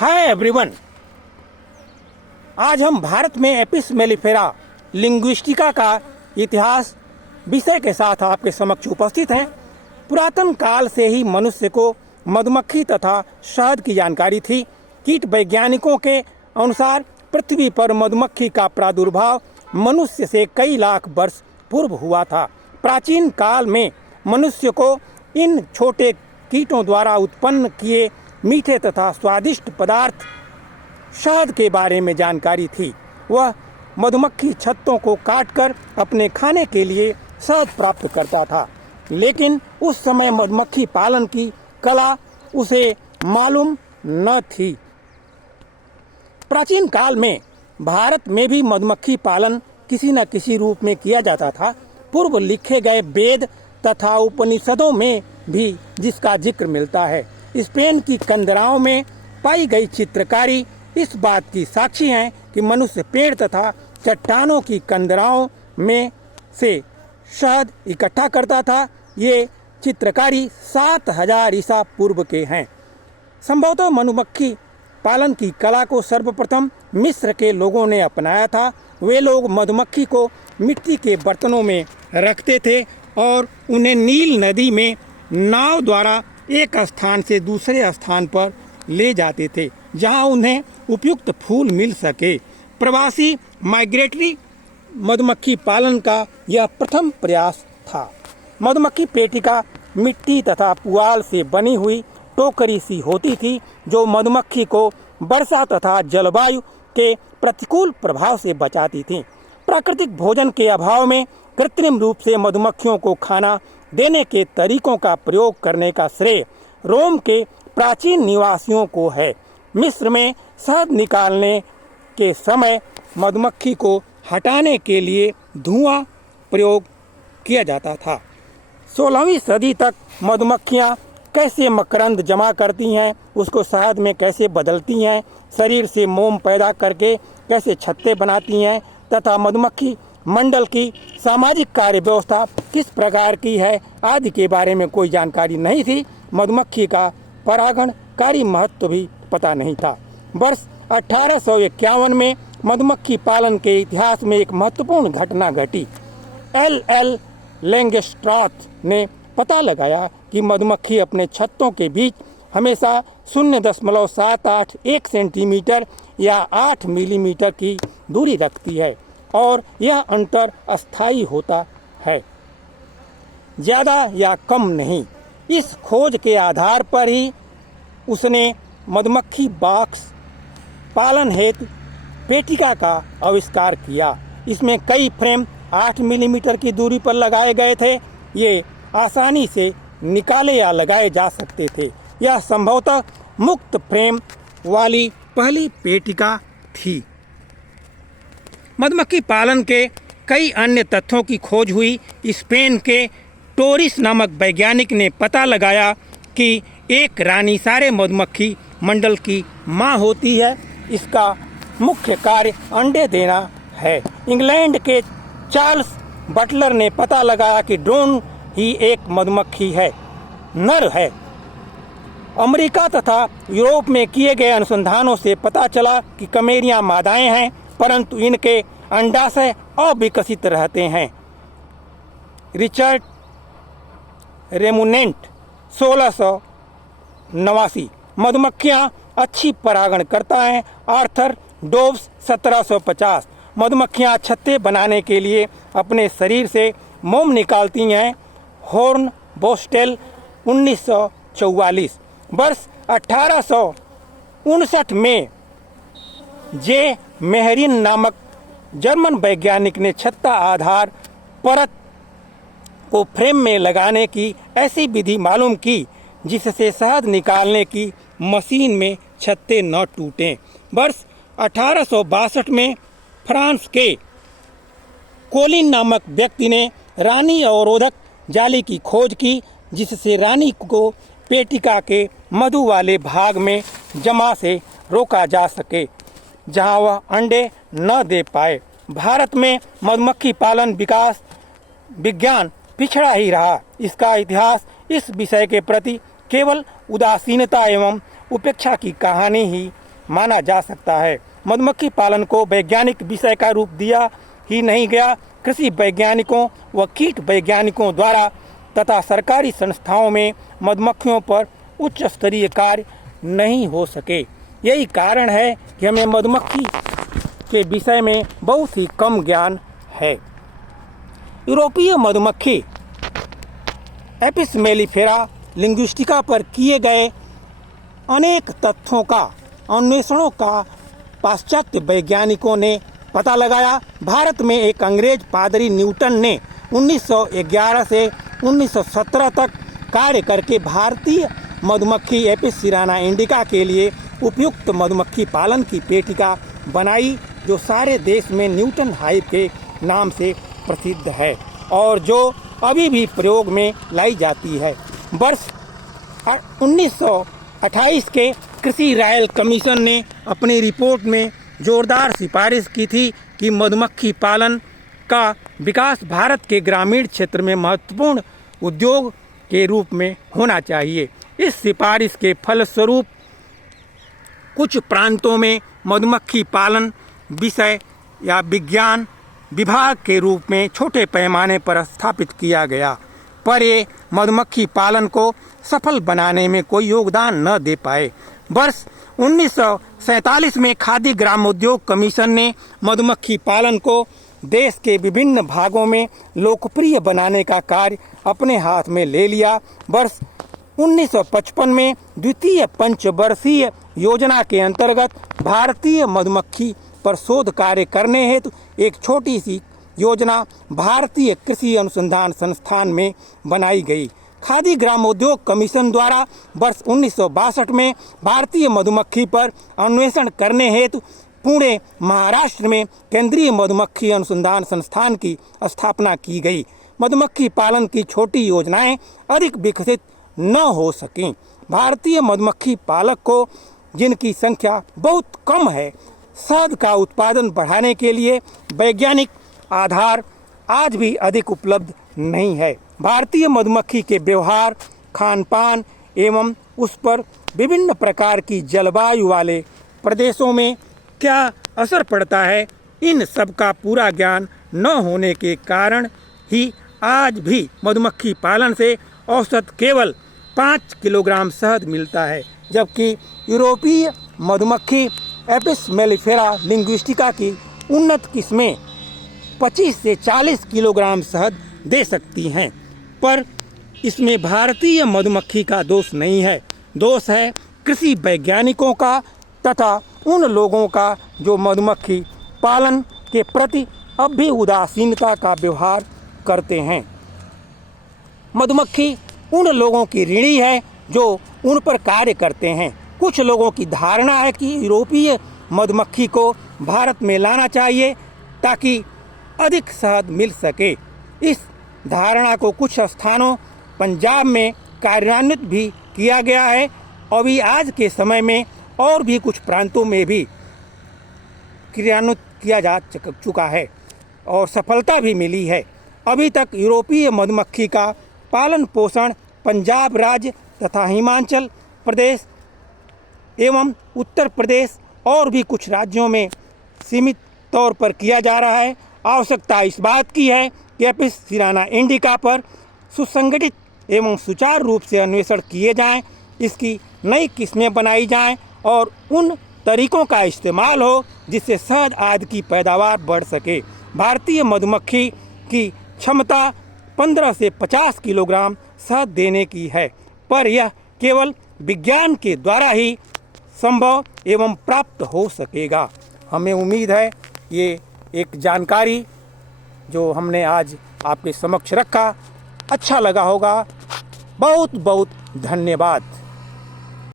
Hi everyone. आज हम भारत में एपिस मेलिफेरा लिंग्विस्टिका का इतिहास विषय के साथ आपके समक्ष उपस्थित हैं। पुरातन काल से ही मनुष्य को मधुमक्खी तथा शहद की जानकारी थी। कीट वैज्ञानिकों के अनुसार पृथ्वी पर मधुमक्खी का प्रादुर्भाव मनुष्य से कई लाख वर्ष पूर्व हुआ था। प्राचीन काल में मनुष्य को इन छोटे कीटों द्वारा उत्पन्न किए मीठे तथा स्वादिष्ट पदार्थ शहद के बारे में जानकारी थी। वह मधुमक्खी छत्तों को काटकर अपने खाने के लिए शहद प्राप्त करता था, लेकिन उस समय मधुमक्खी पालन की कला उसे मालूम न थी। प्राचीन काल में भारत में भी मधुमक्खी पालन किसी न किसी रूप में किया जाता था। पूर्व लिखे गए वेद तथा उपनिषदों में भी जिसका जिक्र मिलता है। स्पेन की कंदराओं में पाई गई चित्रकारी इस बात की साक्षी है कि मनुष्य पेड़ तथा चट्टानों की कंदराओं में से शहद इकट्ठा करता था। ये चित्रकारी 7000 ईसा पूर्व के हैं। संभवतः मधुमक्खी पालन की कला को सर्वप्रथम मिस्र के लोगों ने अपनाया था। वे लोग मधुमक्खी को मिट्टी के बर्तनों में रखते थे और उन्हें नील नदी में नाव द्वारा एक स्थान से दूसरे स्थान पर ले जाते थे, जहां उन्हें उपयुक्त फूल मिल सके। प्रवासी माइग्रेटरी मधुमक्खी पालन का यह प्रथम प्रयास था। मधुमक्खी पेटिका मिट्टी तथा पुआल से बनी हुई टोकरी सी होती थी, जो मधुमक्खी को वर्षा तथा जलवायु के प्रतिकूल प्रभाव से बचाती थी। प्राकृतिक भोजन के अभाव में कृत्रिम रूप से मधुमक्खियों को खाना देने के तरीकों का प्रयोग करने का श्रेय रोम के प्राचीन निवासियों को है। मिस्र में शहद निकालने के समय मधुमक्खी को हटाने के लिए धुआं प्रयोग किया जाता था। 16वीं सदी तक मधुमक्खियां कैसे मकरंद जमा करती हैं, उसको शहद में कैसे बदलती हैं, शरीर से मोम पैदा करके कैसे छत्ते बनाती हैं तथा मधुमक्खी मंडल की सामाजिक कार्य व्यवस्था किस प्रकार की है आदि के बारे में कोई जानकारी नहीं थी। मधुमक्खी का परागणकारी महत्व भी पता नहीं था। वर्ष 1851 में मधुमक्खी पालन के इतिहास में एक महत्वपूर्ण घटना घटी। L.L. लैंगस्ट्रॉथ ने पता लगाया कि मधुमक्खी अपने छत्तों के बीच हमेशा 0.781 सेंटीमीटर या 8 मिलीमीटर की दूरी रखती है और यह अंतर अस्थायी होता है, ज़्यादा या कम नहीं। इस खोज के आधार पर ही उसने मधुमक्खी बॉक्स पालन हेतु पेटिका का आविष्कार किया। इसमें कई फ्रेम 8 मिलीमीटर की दूरी पर लगाए गए थे। ये आसानी से निकाले या लगाए जा सकते थे। यह संभवतः मुक्त फ्रेम वाली पहली पेटिका थी। मधुमक्खी पालन के कई अन्य तथ्यों की खोज हुई। स्पेन के टोरिस नामक वैज्ञानिक ने पता लगाया कि एक रानी सारे मधुमक्खी मंडल की मां होती है। इसका मुख्य कार्य अंडे देना है। इंग्लैंड के चार्ल्स बटलर ने पता लगाया कि ड्रोन ही एक मधुमक्खी है, नर है। अमेरिका तथा यूरोप में किए गए अनुसंधानों से पता चला कि कमेरियां मादाएं हैं, परंतु इनके अंडाशय अविकसित रहते हैं। रिचर्ड रेमुनेंट 1689। मधुमक्खियां अच्छी परागण करता है। Arthur Dobbs 1750। मधुमक्खियां छत्ते बनाने के लिए अपने शरीर से मोम निकालती हैं। हॉर्न बोस्टेल 1944। वर्ष 1859 में जे मेहरिन नामक जर्मन वैज्ञानिक ने छत्ता आधार परत को फ्रेम में लगाने की ऐसी विधि मालूम की जिससे शहद निकालने की मशीन में छत्ते न टूटें। वर्ष 1862 में फ्रांस के कोलिन नामक व्यक्ति ने रानी अवरोधक जाली की खोज की, जिससे रानी को पेटिका के मधु वाले भाग में जमा से रोका जा सके, जहां वह अंडे न दे पाए। भारत में मधुमक्खी पालन विकास विज्ञान पिछड़ा ही रहा। इसका इतिहास इस विषय के प्रति केवल उदासीनता एवं उपेक्षा की कहानी ही माना जा सकता है। मधुमक्खी पालन को वैज्ञानिक विषय का रूप दिया ही नहीं गया। कृषि वैज्ञानिकों व कीट वैज्ञानिकों द्वारा तथा सरकारी संस्थाओं में मधुमक्खियों पर उच्च स्तरीय कार्य नहीं हो सके। यही कारण है कि हमें मधुमक्खी के विषय में बहुत ही कम ज्ञान है। यूरोपीय मधुमक्खी एपिस मेलिफेरा लिंग्विस्टिका पर किए गए अनेक तथ्यों का अन्वेषणों का पाश्चात्य वैज्ञानिकों ने पता लगाया। भारत में एक अंग्रेज पादरी न्यूटन ने 1911 से 1917 तक कार्य करके भारतीय मधुमक्खी एपिस सिराना इंडिका के लिए उपयुक्त मधुमक्खी पालन की पेटिका बनाई, जो सारे देश में न्यूटन हाइव के नाम से प्रसिद्ध है और जो अभी भी प्रयोग में लाई जाती है। वर्ष 1928 के कृषि रॉयल कमीशन ने अपनी रिपोर्ट में जोरदार सिफारिश की थी कि मधुमक्खी पालन का विकास भारत के ग्रामीण क्षेत्र में महत्वपूर्ण उद्योग के रूप में होना चाहिए। इस सिफारिश के फलस्वरूप कुछ प्रांतों में मधुमक्खी पालन विषय या विज्ञान विभाग के रूप में छोटे पैमाने पर स्थापित किया गया, पर ये मधुमक्खी पालन को सफल बनाने में कोई योगदान न दे पाए। वर्ष 1947 में खादी ग्रामोद्योग कमीशन ने मधुमक्खी पालन को देश के विभिन्न भागों में लोकप्रिय बनाने का कार्य अपने हाथ में ले लिया। वर्ष 1955 में द्वितीय पंचवर्षीय योजना के अंतर्गत भारतीय मधुमक्खी पर शोध कार्य करने हेतु एक छोटी सी योजना भारतीय कृषि अनुसंधान संस्थान में बनाई गई। खादी ग्रामोद्योग कमीशन द्वारा वर्ष 1962 में भारतीय मधुमक्खी पर अन्वेषण करने हेतु पुणे महाराष्ट्र में केंद्रीय मधुमक्खी अनुसंधान संस्थान की स्थापना की गई। मधुमक्खी पालन की छोटी योजनाएं अधिक विकसित न हो सकें। भारतीय मधुमक्खी पालक को, जिनकी संख्या बहुत कम है, शहद का उत्पादन बढ़ाने के लिए वैज्ञानिक आधार आज भी अधिक उपलब्ध नहीं है। भारतीय मधुमक्खी के व्यवहार, खान पान एवं उस पर विभिन्न प्रकार की जलवायु वाले प्रदेशों में क्या असर पड़ता है, इन सब का पूरा ज्ञान न होने के कारण ही आज भी मधुमक्खी पालन से औसत केवल 5 किलोग्राम शहद मिलता है, जबकि यूरोपीय मधुमक्खी एपिस मेलिफेरा लिंग्विस्टिका की उन्नत किस्में 25 से 40 किलोग्राम शहद दे सकती हैं। पर इसमें भारतीय मधुमक्खी का दोष नहीं है, दोष है कृषि वैज्ञानिकों का तथा उन लोगों का जो मधुमक्खी पालन के प्रति अब भी उदासीनता का व्यवहार करते हैं। मधुमक्खी उन लोगों की ऋणी है जो उन पर कार्य करते हैं। कुछ लोगों की धारणा है कि यूरोपीय मधुमक्खी को भारत में लाना चाहिए ताकि अधिक शहद मिल सके। इस धारणा को कुछ स्थानों पंजाब में कार्यान्वित भी किया गया है। अभी आज के समय में और भी कुछ प्रांतों में भी क्रियान्वित किया जा चुका है और सफलता भी मिली है। अभी तक यूरोपीय मधुमक्खी का पालन पोषण पंजाब राज्य तथा हिमाचल प्रदेश एवं उत्तर प्रदेश और भी कुछ राज्यों में सीमित तौर पर किया जा रहा है। आवश्यकता इस बात की है कि एपिस सिराना इंडिका पर सुसंगठित एवं सुचारू रूप से अन्वेषण किए जाएं, इसकी नई किस्में बनाई जाएं और उन तरीकों का इस्तेमाल हो जिससे शहद आदि की पैदावार बढ़ सके। भारतीय मधुमक्खी की क्षमता 15 से 50 किलोग्राम शहद देने की है, पर यह केवल विज्ञान के द्वारा ही संभव एवं प्राप्त हो सकेगा। हमें उम्मीद है ये एक जानकारी जो हमने आज आपके समक्ष रखा अच्छा लगा होगा। बहुत बहुत धन्यवाद।